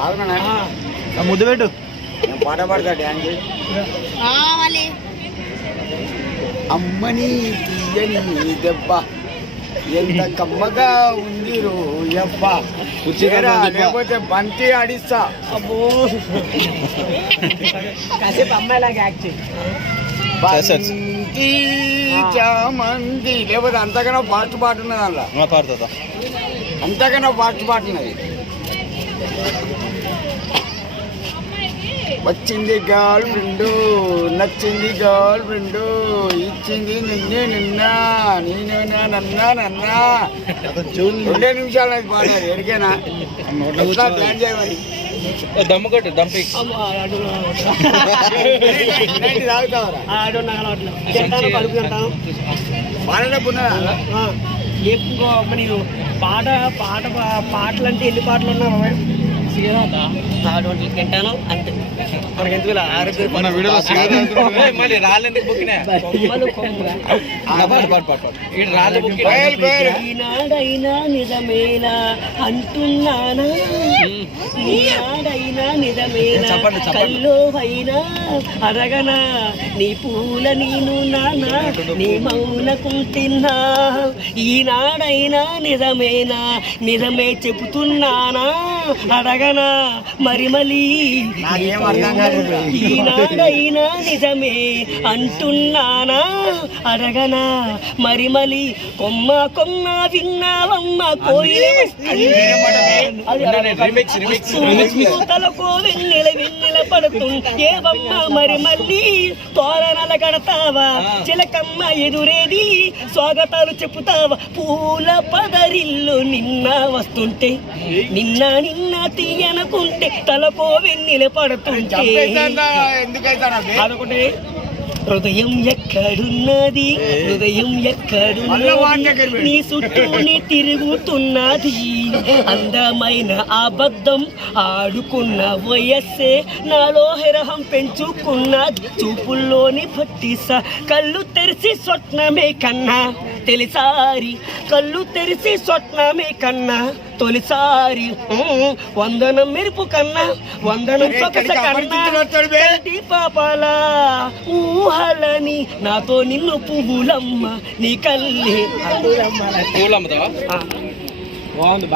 బాగున్నా ముద్దు పెట్టు. నేను పాట పాడతా డ్యాన్స్ అమ్మని తీయని దెబ్బ ఎంత కమ్మగా ఉంది. లేకపోతే బంతి ఆడిస్తా. కాసేపు అమ్మాయిలాగా యాక్ట్ చేయి. Cassettes. బంతి చామంది లేకపోతే అంతకన్నా ఫాస్ట్ పాట ఉన్నది అందులో. అంతకన్నా ఫాస్ట్ పాట ఉన్నది. వచ్చింది గర్ల్ ఫ్రెండ్ నచ్చింది గర్ల్ ఫ్రెండ్ ఇచ్చింది నిన్నే నిన్న నేనేనా నన్నా నన్నా. రెండే నిమిషాలు అది పాడారు ఎరికేనా? ప్లాన్ చేయమని? దమ్ము కొట్టు దంపి తాగుతావరా? తింటాం ఎక్కువ నేను పాట పాట పాటలు అంటే ఎన్ని పాటలు ఉన్నా తింటాను అంతే. మనకి ఎందుకు మన వీడియోలో మళ్ళీ ఈనాడైనా నిజమేనా అంటున్నానా? ఈనాడైనా నిజమేనా. కల్లో అయినా అరగనా? నీ పూల నీను నానా నీ మౌనకుంటున్నా ఈనాడైనా నిజమేనా? నిజమే చెబుతున్నానా? అడగనా మరి మళ్ళీ. ఈనాడైనా నిజమే అంటున్నానా? అడగనా మరి మలి కొమ్మ కొమ్మ విన్నావమ్మ వెన్నెల మరి మళ్ళీ తోరణాల కడతావా? చిలకమ్మ ఎదురేది స్వాగతాలు చెప్పుతావా? పూల పదరిల్లు నిన్న వస్తుంటే నిన్న నిన్న తీయనుకుంటే తలకో వెన్నెల పడుతుంటే ఎందుకైతే హృదయం ఎక్కడున్నది? హృదయం ఎక్కడున్నది. నీ చుట్టూ నీ తిరుగుతున్నది. అందమైన అబద్ధం ఆడుకున్న వయస్సే నాలో హెరహం పెంచుకున్నది. చూపుల్లోని పట్టిస కళ్ళు తెరిచి స్వప్నమే కన్నా. తెలిసారి కళ్ళు తెరిచి స్వప్నమే కన్నా తొలిసారి వందనం మెరుపు కన్నా వందనం సొగస కన్నా పాపలా ఊహలని నాతో నిన్ను పువ్వులమ్మ నీ కళ్ళే పూలు అమ్ముతావా బాగుంది